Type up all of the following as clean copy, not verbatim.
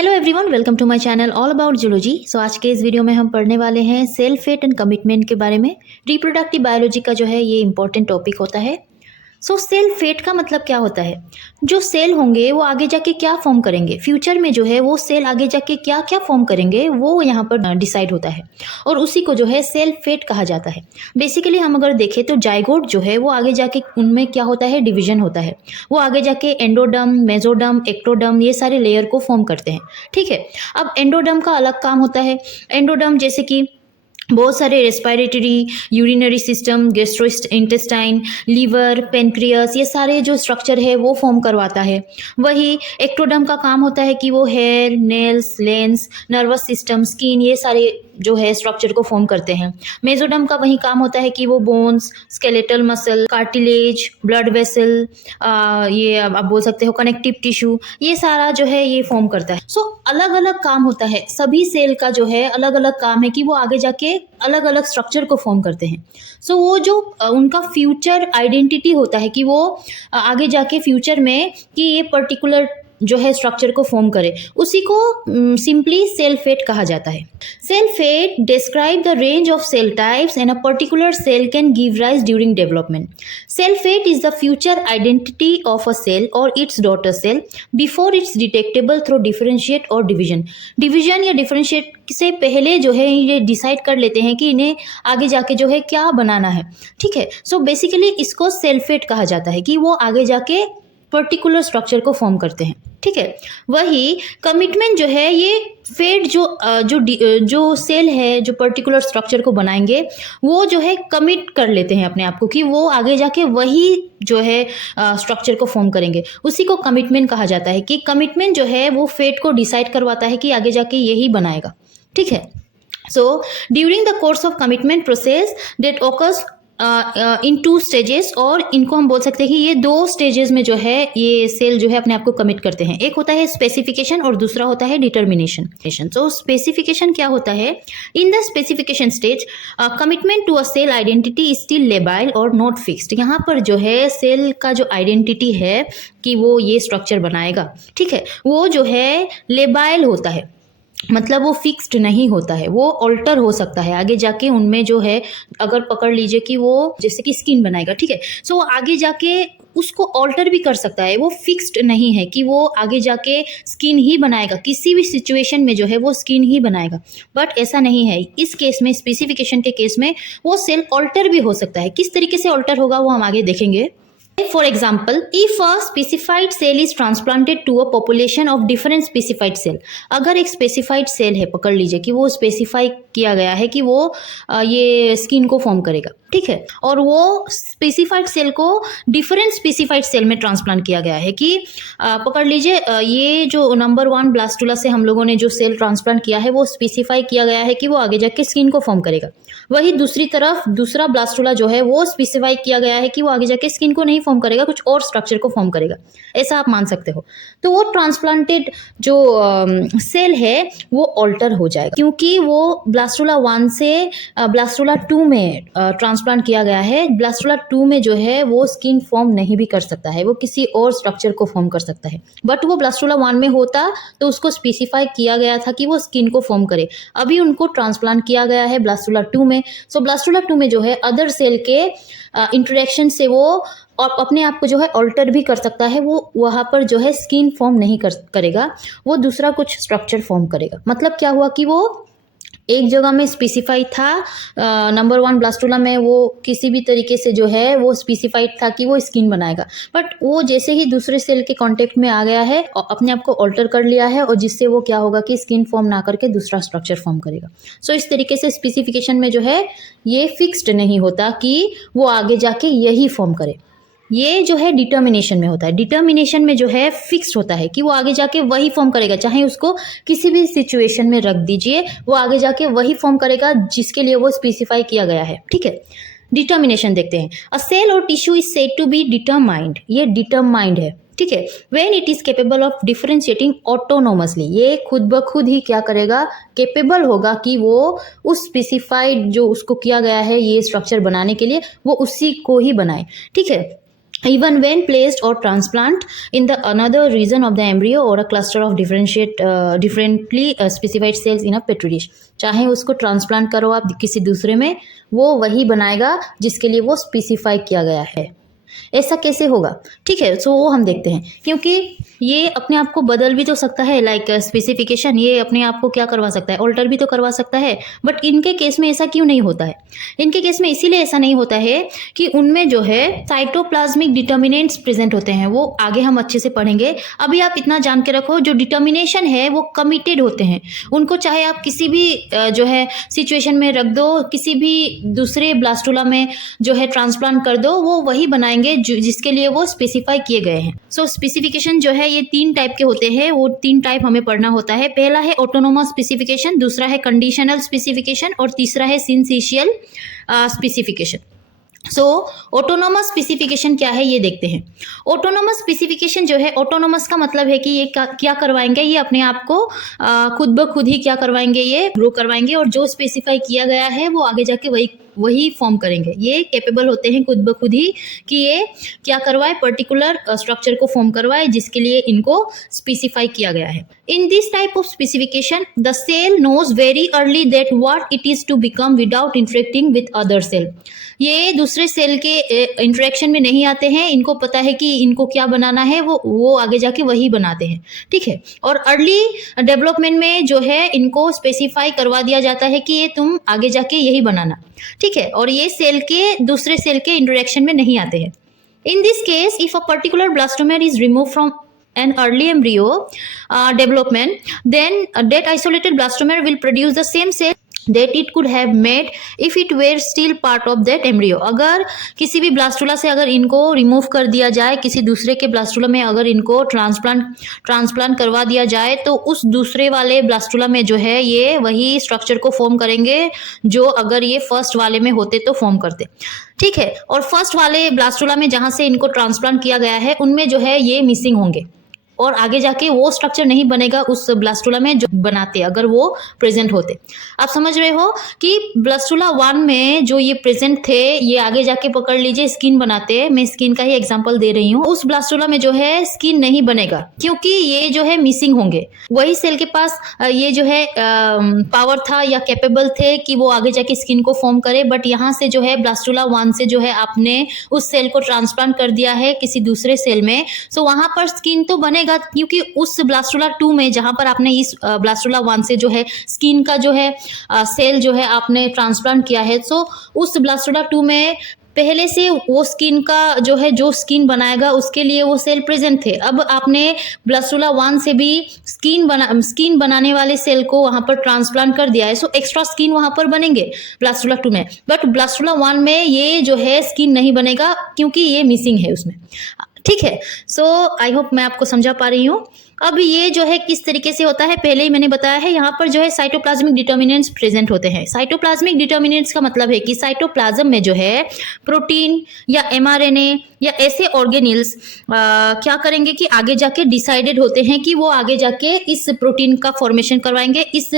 Hello everyone, welcome to my channel all about zoology. So आज के इस video में हम पढ़ने वाले हैं सेल फेट एंड कमिटमेंट के बारे में। रिप्रोडक्टिव बायोलॉजी का जो है ये इंपॉर्टेंट टॉपिक होता है। सो सेल फेट का मतलब क्या होता है? जो सेल होंगे वो आगे जाके क्या फॉर्म करेंगे, फ्यूचर में जो है वो सेल आगे जाके क्या क्या फॉर्म करेंगे वो यहाँ पर डिसाइड होता है और उसी को जो है सेल फेट कहा जाता है। बेसिकली हम अगर देखें तो जाइगोट जो है वो आगे जाके उनमें क्या होता है, डिवीजन होता है। वो आगे जाके एंडोडर्म, मेसोडर्म, एक्टोडर्म ये सारे लेयर को फॉर्म करते हैं। ठीक है, अब एंडोडर्म का अलग काम होता है। एंडोडर्म जैसे कि बहुत सारे respiratory, urinary system, gastro intestine, liver, pancreas ये सारे जो स्ट्रक्चर है वो फॉर्म करवाता है। वही एक्टोडर्म का काम होता है कि वो hair, nails, lens, nervous system, skin ये सारे जो है स्ट्रक्चर को फॉर्म करते हैं। मेसोडर्म का वही काम होता है कि वो bones, skeletal muscle, cartilage, blood vessel, ये आप बोल सकते हो कनेक्टिव टिश्यू, ये सारा जो है ये फॉर्म करता है। सो अलग अलग काम होता है, सभी सेल का जो है अलग अलग काम है कि वो आगे जाके अलग अलग स्ट्रक्चर को फॉर्म करते हैं। सो वो जो उनका फ्यूचर आइडेंटिटी होता है कि वो आगे जाके फ्यूचर में कि ये पर्टिकुलर जो है स्ट्रक्चर को फॉर्म करे, उसी को सिंपली सेल फेट कहा जाता है। Cell fate describe the range of cell types and a particular cell can give rise during development. Cell fate is the future identity of a cell और its daughter cell before its detectable through differentiate और division. Division या differentiate से पहले जो है ये decide कर लेते हैं कि इन्हें आगे जाके जो है क्या बनाना है। ठीक है, सो बेसिकली इसको सेल फेट कहा जाता है कि वो आगे जाके पर्टिकुलर स्ट्रक्चर को फॉर्म करते हैं। ठीक है, वही कमिटमेंट जो है ये फेट जो सेल है जो पर्टिकुलर स्ट्रक्चर को बनाएंगे वो जो है कमिट कर लेते हैं अपने आप को कि वो आगे जाके वही जो है स्ट्रक्चर को फॉर्म करेंगे। उसी को कमिटमेंट कहा जाता है कि कमिटमेंट जो है वो फेट को डिसाइड करवाता है कि आगे जाके यही बनाएगा। ठीक है, so during the course of commitment process that occurs in 2 stages, और इनको हम बोल सकते हैं कि ये 2 स्टेजेस में जो है ये सेल जो है अपने आप को कमिट करते हैं। एक होता है स्पेसिफिकेशन और दूसरा होता है डिटर्मिनेशन। तो स्पेसिफिकेशन क्या होता है? In the specification stage commitment to a cell identity is still labile और नॉट फिक्स्ड। यहाँ पर जो है सेल का जो आइडेंटिटी है कि वो ये स्ट्रक्चर बनाएगा, ठीक है, वो जो है लेबाइल होता है, मतलब वो फिक्स्ड नहीं होता है, वो ऑल्टर हो सकता है आगे जाके। उनमें जो है अगर पकड़ लीजिए कि वो जैसे कि स्किन बनाएगा, ठीक है, सो आगे जाके उसको ऑल्टर भी कर सकता है। वो फिक्स्ड नहीं है कि वो आगे जाके स्किन ही बनाएगा, किसी भी सिचुएशन में जो है वो स्किन ही बनाएगा, बट ऐसा नहीं है इस केस में। स्पेसिफिकेशन के केस में वो सेल ऑल्टर भी हो सकता है। किस तरीके से ऑल्टर होगा वो हम आगे देखेंगे। For example, if a specified cell is transplanted to a population of different specified cell, अगर एक स्पेसिफाइड सेल है, पकड़ लीजिए कि वो स्पेसिफाई किया गया है कि वो ये स्किन को फॉर्म करेगा, ठीक है, और वो स्पेसिफाइड सेल को डिफरेंट स्पेसिफाइड सेल में ट्रांसप्लांट किया गया है कि पकड़ लीजिए ये जो नंबर 1 ब्लास्टुला से हम लोगों ने जो सेल ट्रांसप्लांट किया है वो स्पेसिफाई किया गया है कि वो आगे जाके स्किन को फॉर्म करेगा। वही दूसरी तरफ दूसरा ब्लास्टुला जो है वो स्पेसिफाई किया गया है कि वो आगे जाके स्किन को नहीं फॉर्म करेगा, कुछ और स्ट्रक्चर को फॉर्म करेगा, ऐसा आप मान सकते हो। तो वो ट्रांसप्लांटेड जो सेल है वो ऑल्टर हो जाएगा क्योंकि वो ब्लास्टुला 1 से ब्लास्टुला 2 में ट्रांसप्लांट किया गया है। ब्लास्टुला 2 में जो है वो स्किन फॉर्म नहीं भी कर सकता है, वो किसी और स्ट्रक्चर को फॉर्म कर सकता है, बट वो ब्लास्टुला 1 में होता तो उसको स्पेसिफाई किया गया था कि वो स्किन को फॉर्म करे। अभी उनको ट्रांसप्लांट किया गया है ब्लास्टुला 2 में। सो ब्लास्टुला 2 में जो है अदर सेल के इंटरेक्शन से वो और अपने आप को जो है ऑल्टर भी कर सकता है। वो वहाँ पर जो है स्किन फॉर्म नहीं करेगा, वो दूसरा कुछ स्ट्रक्चर फॉर्म करेगा। मतलब क्या हुआ कि वो एक जगह में स्पेसिफाइड था नंबर 1 ब्लास्टुला में, वो किसी भी तरीके से जो है वो स्पेसिफाइड था कि वो स्किन बनाएगा, बट वो जैसे ही दूसरे सेल के कांटेक्ट में आ गया है और अपने आप को ऑल्टर कर लिया है, और जिससे वो क्या होगा कि स्किन फॉर्म ना करके दूसरा स्ट्रक्चर फॉर्म करेगा। सो इस तरीके से स्पेसिफिकेशन में जो है ये फिक्स्ड नहीं होता कि वो आगे जाके यही फॉर्म करे। ये जो है डिटर्मिनेशन में होता है। डिटर्मिनेशन में जो है फिक्स्ड होता है कि वो आगे जाके वही फॉर्म करेगा, चाहे उसको किसी भी सिचुएशन में रख दीजिए, वो आगे जाके वही फॉर्म करेगा जिसके लिए वो स्पेसिफाई किया गया है। ठीक है, डिटर्मिनेशन देखते हैं। A cell or tissue is said to be determined, ये डिटरमाइंड है, ठीक है, when it is capable of differentiating autonomously, ये खुद ब खुद ही क्या करेगा, केपेबल होगा कि वो उस स्पेसिफाइड जो उसको किया गया है ये स्ट्रक्चर बनाने के लिए वो उसी को ही बनाए। ठीक है, even when placed or transplant in the another region of the embryo or a cluster of differently specified cells in a petri dish। चाहे उसको ट्रांसप्लांट करो आप किसी दूसरे में, वो वही बनाएगा जिसके लिए वो स्पेसिफाई किया गया है। ऐसा कैसे होगा, ठीक है, सो वो हम देखते हैं। क्योंकि ये अपने आप को बदल भी तो सकता है, लाइक स्पेसिफिकेशन ये अपने आप को क्या करवा सकता है, ऑल्टर भी तो करवा सकता है। बट इनके केस में ऐसा क्यों नहीं होता है? इनके केस में इसीलिए ऐसा नहीं होता है कि उनमें जो है साइटोप्लाज्मिक डिटर्मिनेंट्स प्रेजेंट होते हैं। वो आगे हम अच्छे से पढ़ेंगे। अभी आप इतना जान के रखो, जो डिटर्मिनेशन है वो कमिटेड होते हैं। उनको चाहे आप किसी भी जो है सिचुएशन में रख दो, किसी भी दूसरे ब्लास्टुला में जो है ट्रांसप्लांट कर दो, वो वही बनाएंगे जिसके लिए वो स्पेसिफाई किए गए हैं। सो स्पेसिफिकेशन जो है ये 3 टाइप के होते हैं। वो 3 टाइप हमें पढ़ना होता है। पहला है ऑटोनोमस स्पेसिफिकेशन, दूसरा है कंडीशनल स्पेसिफिकेशन और तीसरा है सिंसेशियल स्पेसिफिकेशन। सो ऑटोनोमस स्पेसिफिकेशन क्या है ये देखते हैं। ऑटोनोमस स्पेसिफिकेशन जो है, ऑटोनोमस का मतलब है कि ये क्या करवाएंगे, ये अपने आप को खुद ब खुद ही क्या करवाएंगे, ये ग्रो करवाएंगे और जो स्पेसिफाई किया गया है वो आगे जाके वही फॉर्म करेंगे। ये कैपेबल होते हैं खुद ब खुद ही कि ये क्या करवाए, पर्टिकुलर स्ट्रक्चर को फॉर्म करवाए जिसके लिए इनको स्पेसिफाई किया गया है। In this type of specification the cell knows very early that what it is to become without interacting with other cell. ये दूसरे सेल के इंटरेक्शन में नहीं आते हैं, इनको पता है कि इनको क्या बनाना है, वो आगे जाके वही बनाते हैं, ठीक है। और अर्ली डेवलपमेंट में जो है इनको स्पेसिफाई करवा दिया जाता है कि ये तुम आगे जाके यही बनाना, ठीक है। और ये सेल के दूसरे सेल के इंटरेक्शन में नहीं आते हैं। In this case if a particular blastomere is remove from an early embryo development, then that isolated blastomere will produce the same cell that it could have made if it were still part of that embryo। अगर किसी भी blastula से अगर इनको remove कर दिया जाए, किसी दूसरे के ब्लास्टुला में अगर इनको ट्रांसप्लांट करवा दिया जाए, तो उस दूसरे वाले ब्लास्टुला में जो है ये वही स्ट्रक्चर को फॉर्म करेंगे जो अगर ये फर्स्ट वाले में होते तो फॉर्म करते, ठीक है। और फर्स्ट वाले ब्लास्टुला में जहाँ से इनको ट्रांसप्लांट किया गया है उनमें जो है ये मिसिंग होंगे और आगे जाके वो स्ट्रक्चर नहीं बनेगा उस ब्लास्टुला में जो बनाते अगर वो प्रेजेंट होते। आप समझ रहे हो कि ब्लास्टुला 1 में जो ये प्रेजेंट थे, ये आगे जाके पकड़ लीजिए स्किन बनाते, मैं स्किन का ही एग्जांपल दे रही हूँ। उस ब्लास्टुला में जो है स्किन नहीं बनेगा क्योंकि ये जो है मिसिंग होंगे। वही सेल के पास ये जो है पावर था या कैपेबल थे कि वो आगे जाके स्किन को फॉर्म करे, बट यहाँ से जो है ब्लास्टुला 1 से जो है आपने उस सेल को ट्रांसप्लांट कर दिया है किसी दूसरे सेल में, सो वहां पर स्किन तो बनेगा क्योंकि उस ब्लास्टुला 2 में जहां पर आपने इस ब्लास्टुला 1 से जो है स्किन का जो है सेल जो है आपने ट्रांसप्लांट किया है, सो उस ब्लास्टुला 2 में पहले से वो स्किन का जो है जो स्किन बनाएगा उसके लिए वो सेल प्रेजेंट थे। अब आपने ब्लास्टुला 1 से भी स्किन बनाने वाले सेल को वहां पर ट्रांसप्लांट कर दिया है, सो एक्स्ट्रा स्किन वहां पर बनेंगे ब्लास्टुला 2 में। बट ब्लास्टुला 1 में ये जो है स्किन नहीं बनेगा क्योंकि ये मिसिंग है उसमें, ठीक है। सो आई होप मैं आपको समझा पा रही हूँ। अब ये जो है किस तरीके से होता है पहले ही मैंने बताया है। यहाँ पर जो है साइटोप्लाज्मिक डिटर्मिनेंट्स प्रेजेंट होते हैं। साइटोप्लाज्मिक डिटर्मिनेंट्स का मतलब है कि साइटोप्लाज्म में जो है प्रोटीन या mRNA या ऐसे ऑर्गेनिल्स क्या करेंगे कि आगे जाके डिसाइडेड होते हैं कि वो आगे जाके इस प्रोटीन का फॉर्मेशन करवाएंगे, इस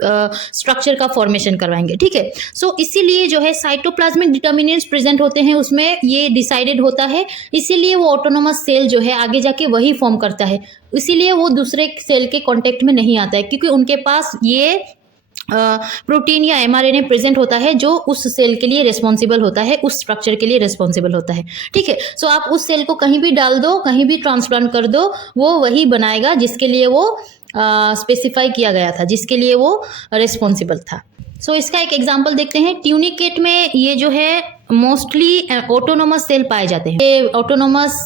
स्ट्रक्चर का फॉर्मेशन करवाएंगे, ठीक है। सो इसीलिए जो है साइटोप्लाज्मिक डिटर्मिनेंट्स प्रेजेंट होते हैं, उसमें ये डिसाइडेड होता है, इसीलिए वो ऑटोनोमस सेल जो है आगे जाके वही फॉर्म करता है। इसीलिए वो दूसरे सेल के कांटेक्ट में नहीं आता है क्योंकि उनके पास ये प्रोटीन या mRNA प्रेजेंट होता है जो उस सेल के लिए रिस्पॉन्सिबल होता है, उस स्ट्रक्चर के लिए रिस्पॉन्सिबल होता है, ठीक है। सो आप उस सेल को कहीं भी डाल दो, कहीं भी ट्रांसप्लांट कर दो, वो वही बनाएगा जिसके लिए वो स्पेसिफाई किया गया था, जिसके लिए वो रिस्पॉन्सिबल था। सो इसका एक एग्जांपल देखते हैं। ट्यूनिकेट में ये जो है मोस्टली ऑटोनोमस सेल पाए जाते हैं। ये ऑटोनोमस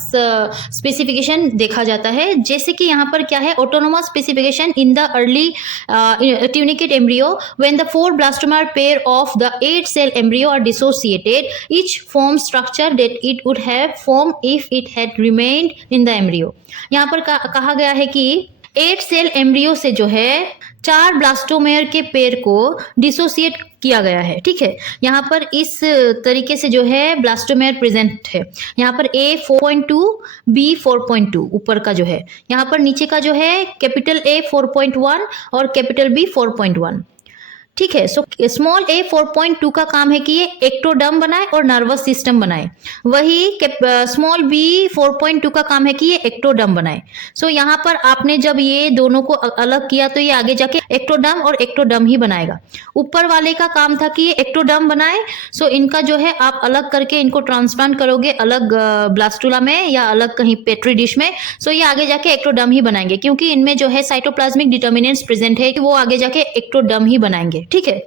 स्पेसिफिकेशन देखा जाता है, जैसे कि यहाँ पर क्या है, autonomous specification in the early tunicate embryo when the 4 blastomere pair of the 8 cell embryo are dissociated each form structure that it would have form if it had remained in the embryo. यहाँ पर कहा गया है कि 8 cell embryo से जो है 4 blastomere के पेयर को डिसोसिएट किया गया है, ठीक है। यहाँ पर इस तरीके से जो है ब्लास्टोमेयर प्रेजेंट है। यहाँ पर A 4.2, B 4.2 ऊपर का जो है, यहाँ पर नीचे का जो है कैपिटल A 4.1 और कैपिटल B 4.1। ठीक है। सो स्मॉल ए 4.2 का काम है कि ये एक्टोडर्म बनाए और नर्वस सिस्टम बनाए। वही स्मॉल बी 4.2 का काम है कि ये एक्टोडर्म बनाए। सो यहाँ पर आपने जब ये दोनों को अलग किया तो ये आगे जाके एक्टोडर्म और एक्टोडर्म ही बनाएगा। ऊपर वाले का काम था कि ये एक्टोडर्म बनाए। सो इनका जो है आप अलग करके इनको ट्रांसप्लांट करोगे अलग ब्लास्टुला में या अलग कहीं पेट्री डिश में। सो ये आगे जाके एक्टोडर्म ही बनाएंगे, क्योंकि इनमें जो है साइटोप्लाज्मिक डिटर्मिनेंट्स प्रेजेंट है कि वो आगे जाके एक्टोडर्म ही बनाएंगे। ठीक है।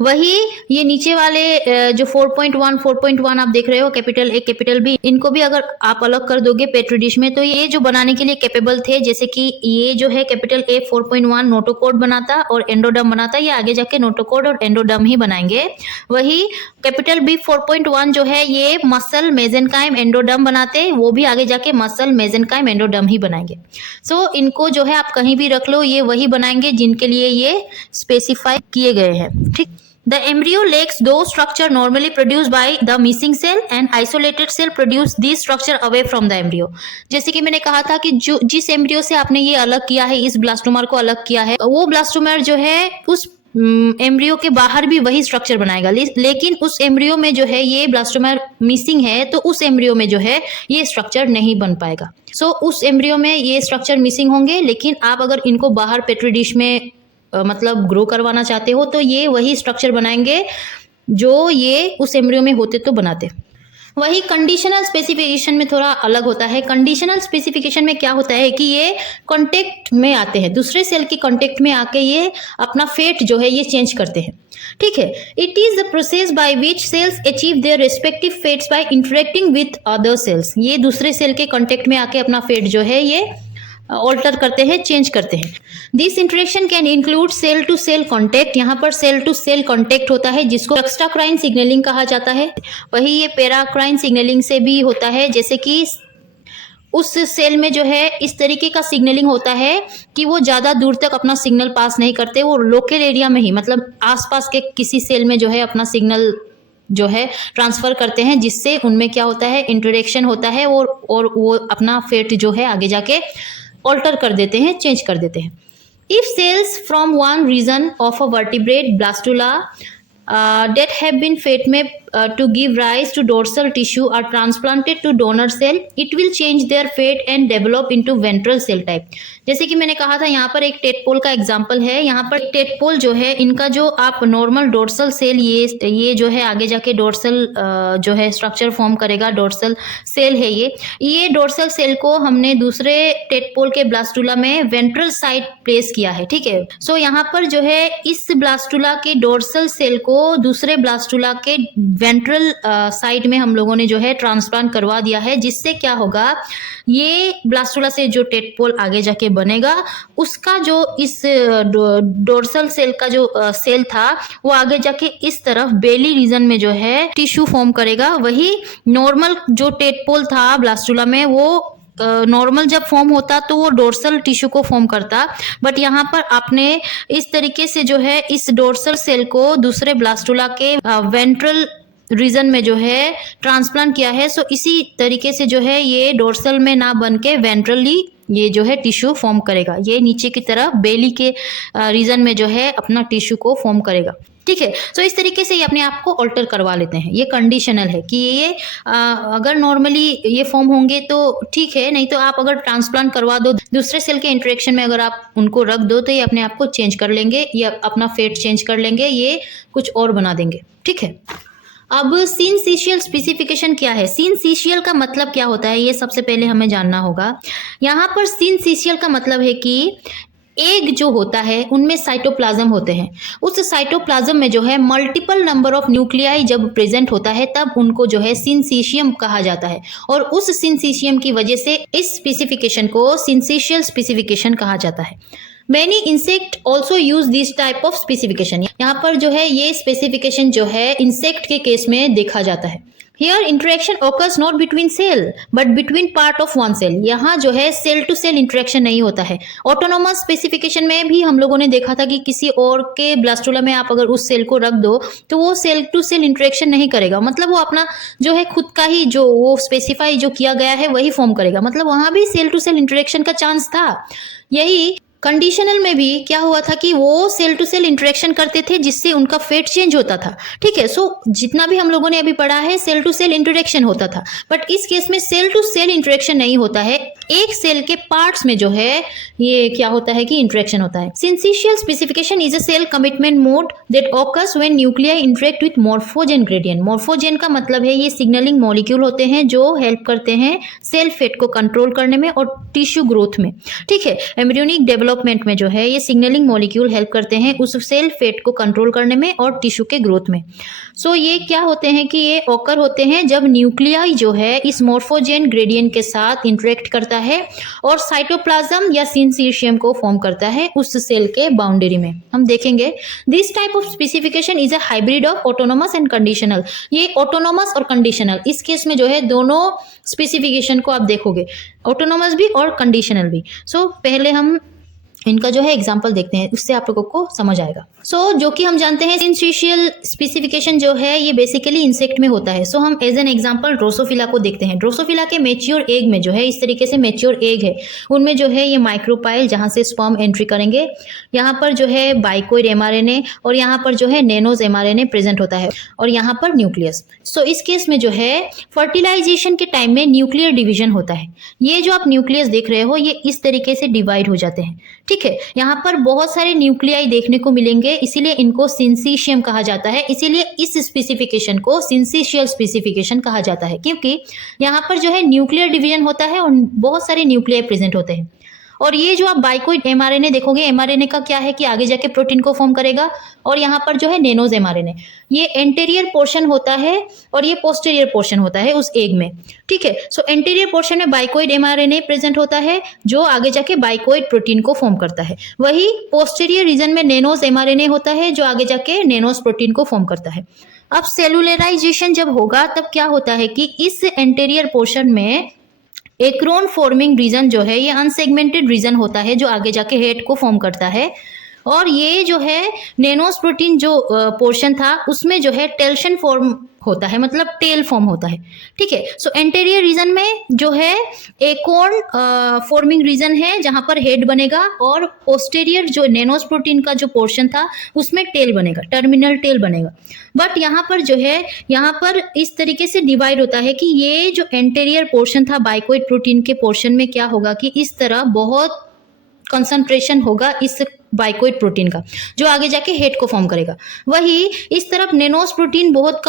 वही ये नीचे वाले जो 4.1 आप देख रहे हो, कैपिटल ए कैपिटल बी, इनको भी अगर आप अलग कर दोगे पेट्री डिश में तो ये जो बनाने के लिए कैपेबल थे, जैसे कि ये जो है कैपिटल ए 4.1 नोटोकोड बनाता और एंडोडर्म बनाता, ये आगे जाके नोटोकोड और एंडोडर्म ही बनाएंगे। वही कैपिटल बी 4.1 जो है ये मसल मेजेनकाइम एंडोडर्म बनाते, वो भी आगे जाके मसल मेजेनकाइम एंडोडर्म ही बनाएंगे। सो इनको जो है आप कहीं भी रख लो, ये वही बनाएंगे जिनके लिए ये स्पेसिफाई किए गए हैं। ठीक। The embryo lacks those structure normally produced by the missing cell and isolated cell produce these structure away from the embryo। जैसे कि मैंने कहा था कि जो जिस एम्ब्रियो से आपने ये अलग किया है, इस ब्लास्टोमर को अलग किया है, वो ब्लास्टोमर जो है उस एम्ब्रियो के बाहर भी वही स्ट्रक्चर बनाएगा, लेकिन उस एम्ब्रियो में जो है ये ब्लास्टोमर मिसिंग है तो उस एम्ब्रियो में जो है ये स्ट्रक्चर नहीं बन पाएगा। सो उस एम्ब्रियो में ये स्ट्रक्चर मिसिंग होंगे, लेकिन आप अगर इनको बाहर पेट्री डिश में मतलब ग्रो करवाना चाहते हो तो ये वही स्ट्रक्चर बनाएंगे जो ये उस एम्ब्रियो में होते तो बनाते। वही कंडीशनल स्पेसिफिकेशन में थोड़ा अलग होता है। कंडीशनल स्पेसिफिकेशन में क्या होता है कि ये कांटेक्ट में आते हैं, दूसरे सेल के कांटेक्ट में आके ये अपना फेट जो है ये चेंज करते हैं। ठीक है। It is the process by which cells achieve their respective fates by interacting with other cells. ये दूसरे सेल के कांटेक्ट में आके अपना फेट जो है ये ऑल्टर करते हैं, चेंज करते हैं। This interaction can include cell to cell contact. यहाँ पर सेल टू सेल कॉन्टेक्ट होता है जिसको एक्स्ट्राक्राइन सिग्नलिंग कहा जाता है। वही ये पैराक्राइन सिग्नलिंग से भी होता है, जैसे कि उस सेल में जो है इस तरीके का सिग्नलिंग होता है कि वो ज़्यादा दूर तक अपना सिग्नल पास नहीं करते, वो लोकल एरिया में ही मतलब आसपास के किसी सेल में जो है अपना सिग्नल जो है ट्रांसफ़र करते हैं, जिससे उनमें क्या होता है इंटरेक्शन होता है और वो अपना फेट जो है आगे जाके ऑल्टर कर देते हैं, चेंज कर देते हैं। If cells from one region of a vertebrate blastula that have been fate made to give rise to dorsal tissue are transplanted to donor cell, it will change their fate and develop into ventral cell type। जैसे कि मैंने कहा था यहाँ पर एक tadpole का example है। यहाँ पर टेडपोल जो है इनका जो आप नॉर्मल डोर्सल सेल ये जो है आगे जाके डोर्सल जो है स्ट्रक्चर फॉर्म करेगा, डोर्सल सेल है ये डोर्सल सेल को हमने दूसरे टेडपोल के ब्लास्टुला में वेंट्रल साइड प्लेस किया है। ठीक है। सो यहाँ पर जो है इस ब्लास्टुला के डोर्सल सेल को दूसरे ब्लास्टुला के वेंट्रल साइड में हम लोगों ने जो है ट्रांसप्लांट करवा दिया है, जिससे क्या होगा ये ब्लास्टुला से जो टेडपोल आगे जाके बनेगा उसका जो इस डोर्सल सेल का जो सेल था वो आगे जाके इस तरफ बेली रीजन में जो है टिश्यू फॉर्म करेगा। वही नॉर्मल जो टेडपोल था ब्लास्टुला में वो नॉर्मल जब फॉर्म होता तो वो डोर्सल टिश्यू को फॉर्म करता, बट यहाँ पर आपने इस तरीके से जो है इस डोर्सल सेल को दूसरे ब्लास्टुला के वेंट्रल रीजन में जो है ट्रांसप्लांट किया है। सो इसी तरीके से जो है ये डोर्सल में ना बन के वेंट्रली ये जो है टिश्यू फॉर्म करेगा, ये नीचे की तरफ बेली के रीजन में जो है अपना टिश्यू को फॉर्म करेगा। ठीक है। तो इस तरीके से ये अपने आप को ऑल्टर करवा लेते हैं। ये कंडीशनल है कि ये अगर नॉर्मली ये फॉर्म होंगे तो ठीक है, नहीं तो आप अगर ट्रांसप्लांट करवा दो दूसरे सेल के इंटरेक्शन में अगर आप उनको रख दो तो ये अपने आप को चेंज कर लेंगे या अपना फेट चेंज कर लेंगे, ये कुछ और बना देंगे। ठीक है। अब सिनसीशियल स्पेसिफिकेशन क्या है, सिनसीशियल का मतलब क्या होता है, ये सबसे पहले हमें जानना होगा। यहाँ पर सिनसीशियल का मतलब है कि एग जो होता है उनमें साइटोप्लाज्म होते हैं, उस साइटोप्लाज्म में जो है मल्टीपल नंबर ऑफ न्यूक्लियाई जब प्रेजेंट होता है तब उनको जो है सिनसीशियम कहा जाता है, और उस सिनसीशियम की वजह से इस स्पेसिफिकेशन को सिनसीशियल स्पेसिफिकेशन कहा जाता है। Many insect also use this type of specification। यहाँ पर जो है ये स्पेसिफिकेशन जो है इंसेक्ट के केस में देखा जाता है। Here interaction occurs not between cell but between part of one cell। यहाँ जो है सेल टू सेल इंटरेक्शन नहीं होता है। ऑटोनोमस स्पेसिफिकेशन में भी हम लोगों ने देखा था कि किसी और के ब्लास्टुला में आप अगर उस सेल को रख दो तो वो सेल टू सेल इंटरेक्शन नहीं करेगा, मतलब वो अपना जो है खुद का ही जो वो स्पेसिफाई जो किया गया है वही फॉर्म करेगा, मतलब वहाँ भी सेल टू सेल इंटरेक्शन का चांस था। यही कंडीशनल में भी क्या हुआ था कि वो सेल टू सेल इंटरेक्शन करते थे जिससे उनका फेट चेंज होता था। ठीक है, सो जितना भी हम लोगों ने अभी पढ़ा है सेल टू सेल इंटरेक्शन होता था, बट इस केस में सेल टू सेल इंटरेक्शन नहीं होता है, एक सेल के पार्ट्स में जो है ये क्या होता है कि इंटरेक्शन होता है। Syncytial specification is a cell commitment mode that occurs when nuclei interact with morphogen gradient. Morphogen का मतलब है ये सिग्नलिंग मॉलिक्यूल होते हैं जो हेल्प करते हैं सेल फेट को कंट्रोल करने में और टिश्यू ग्रोथ में। ठीक है, एम्ब्रियोनिक डेवलपमेंट में जो है ये सिग्नलिंग मॉलिक्यूल हेल्प करते हैं उस सेल फेट को कंट्रोल करने में और टिश्यू के ग्रोथ में। सो ये क्या होते हैं कि ये ऑकर होते हैं जब न्यूक्लियाई जो है इस मॉर्फोजेन ग्रेडियंट के साथ इंटरेक्ट करता है और साइटोप्लाज्म या सिंसीशियम को फॉर्म करता है उस सेल के बाउंड्री में। हम देखेंगे this type of specification is a hybrid of autonomous and conditional. ये ऑटोनोमस और कंडीशनल, इस केस में जो है दोनों स्पेसिफिकेशन को आप देखोगे, ऑटोनोमस भी और कंडीशनल भी। सो पहले हम इनका जो है एग्जाम्पल देखते हैं, उससे आप लोगों को समझ आएगा। सो जो कि हम जानते हैं सिंथेसियल स्पेसिफिकेशन जो है ये बेसिकली इंसेक्ट में होता है। सो हम एज एन एग्जांपल ड्रोसोफिला को देखते हैं। ड्रोसोफिला के मेच्योर एग में जो है इस तरीके से मेच्योर एग है, उनमें जो है ये माइक्रोपाइल जहाँ से स्पर्म एंट्री करेंगे, यहाँ पर जो है बाइकोइड एमआरएनए और यहाँ पर जो है नेनोज एमआरएनए प्रेजेंट होता है और यहाँ पर न्यूक्लियस। सो इस केस में जो है फर्टिलाइजेशन के टाइम में न्यूक्लियर डिवीजन होता है। ये जो आप न्यूक्लियस देख रहे हो ये इस तरीके से डिवाइड हो जाते हैं। ठीक है, यहाँ पर बहुत सारे न्यूक्लियाई देखने को मिलेंगे, इसीलिए इनको सिंसीशियम कहा जाता है। इसीलिए इस स्पेसिफिकेशन को सिंथेसियल स्पेसिफिकेशन कहा जाता है, क्योंकि यहाँ पर जो है न्यूक्लियर डिवीजन होता है और बहुत सारे न्यूक्लियाई प्रेजेंट होते हैं। और ये जो आप बाइकोइड एमआरएनए देखोगे, एमआरएनए का क्या है कि आगे जाके प्रोटीन को फॉर्म करेगा, और यहाँ पर जो है नेनोज एमआरएनए, ये एंटीरियर पोर्शन होता है और ये पोस्टीरियर पोर्शन होता है उस एग में। ठीक है, सो एंटीरियर पोर्शन में बाइकोइड एमआरएनए प्रेजेंट होता है जो आगे जाके बाइकोइड प्रोटीन को फॉर्म करता है। वही पोस्टीरियर रीजन में नेनोज एमआरएनए होता है जो आगे जाके नेनोज प्रोटीन को फॉर्म करता है। अब सेलुलराइजेशन जब होगा तब क्या होता है कि इस एंटीरियर पोर्शन में एक्रोन फॉर्मिंग रीजन जो है ये अनसेगमेंटेड रीजन होता है जो आगे जाके हेड को फॉर्म करता है, और ये जो है नेनोस प्रोटीन जो पोर्शन था उसमें जो है टेल्शन फॉर्म होता है, मतलब टेल फॉर्म होता है। ठीक है, सो एंटीरियर रीजन में जो है एकोर्न फॉर्मिंग रीजन है जहां पर हेड बनेगा, और पोस्टेरियर जो नेनोस प्रोटीन का जो पोर्शन था उसमें टेल बनेगा, टर्मिनल टेल बनेगा। बट यहाँ पर जो है यहाँ पर इस तरीके से डिवाइड होता है कि ये जो एंटीरियर पोर्शन था बाइकोइड प्रोटीन के पोर्शन में क्या होगा कि इस तरह बहुत कंसंट्रेशन होगा इस बाइकोइड प्रोटीन का जो आगे जाके हेड को फॉर्म करेगा। वही इस तरफ नेनोस प्रोटीन बहुत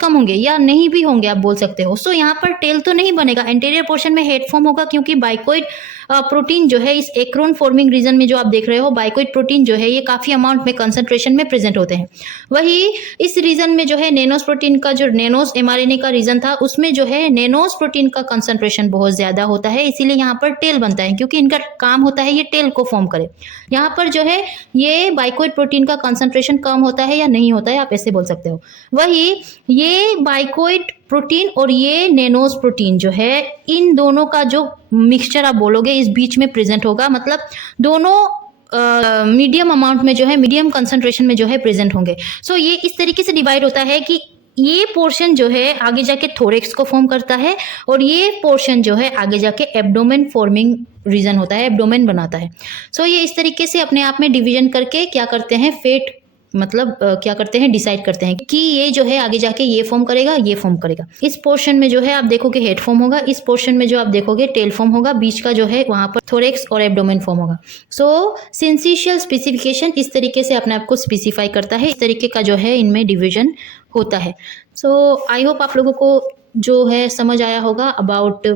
कम होंगे या नहीं भी होंगे आप बोल सकते हो। सो यहाँ पर टेल तो नहीं बनेगा, एंटीरियर पोर्शन में हेड फॉर्म होगा, क्योंकि बाइकोइड प्रोटीन जो है इस एक्रोन फॉर्मिंग रीजन में जो आप देख रहे हो बाइकोइड प्रोटीन जो है ये काफी अमाउंट में कंसंट्रेशन में प्रेजेंट होते हैं। वही इस रीजन में जो है नेनोस प्रोटीन का जो नेनोस एमआरएनए का रीजन था उसमें जो है नेनोस प्रोटीन का कंसंट्रेशन बहुत ज्यादा होता है, इसीलिए यहाँ पर टेल बनता है, क्योंकि इनका काम होता है ये टेल को फॉर्म करे। यहाँ पर जो है ये बाइकोइड प्रोटीन का कंसंट्रेशन कम होता है या नहीं होता है आप ऐसे बोल सकते हो। वही ये बाइकोइड प्रोटीन और ये नेनोस प्रोटीन जो है इन दोनों का जो मिक्सचर आप बोलोगे इस बीच में प्रेजेंट होगा, मतलब दोनों मीडियम अमाउंट में जो है मीडियम कंसंट्रेशन में जो है प्रेजेंट होंगे। सो ये इस तरीके से डिवाइड होता है कि ये पोर्शन जो है आगे जाके थोरेक्स को फॉर्म करता है और ये पोर्शन जो है आगे जाके एब्डोमेन फॉर्मिंग रीजन होता है, एब्डोमेन बनाता है। सो ये इस तरीके से अपने आप में डिवीजन करके क्या करते हैं फेट मतलब क्या करते हैं डिसाइड करते हैं कि ये जो है आगे जाके ये फॉर्म करेगा ये फॉर्म करेगा। इस पोर्शन में जो है आप देखोगे हेड फॉर्म होगा, इस पोर्शन में जो आप देखोगे टेल फॉर्म होगा, बीच का जो है वहां पर थोरेक्स और एब्डोमेन फॉर्म होगा। सो सिंथेसियल स्पेसिफिकेशन इस तरीके से अपने आप को स्पेसिफाई करता है, इस तरीके का जो है इनमें डिवीजन होता है। सो आई होप आप लोगों को जो है समझ आया होगा about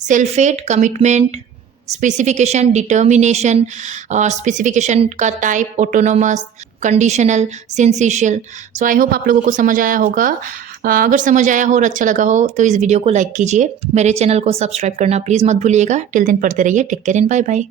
cell fate, commitment, specification, determination, specification का type, autonomous, conditional, syncytial. So I hope आप लोगों को समझ आया होगा। अगर समझ आया हो और अच्छा लगा हो तो इस वीडियो को लाइक कीजिए, मेरे चैनल को सब्सक्राइब करना प्लीज़ मत भूलिएगा। टिल दिन पढ़ते रहिए, take care and bye bye.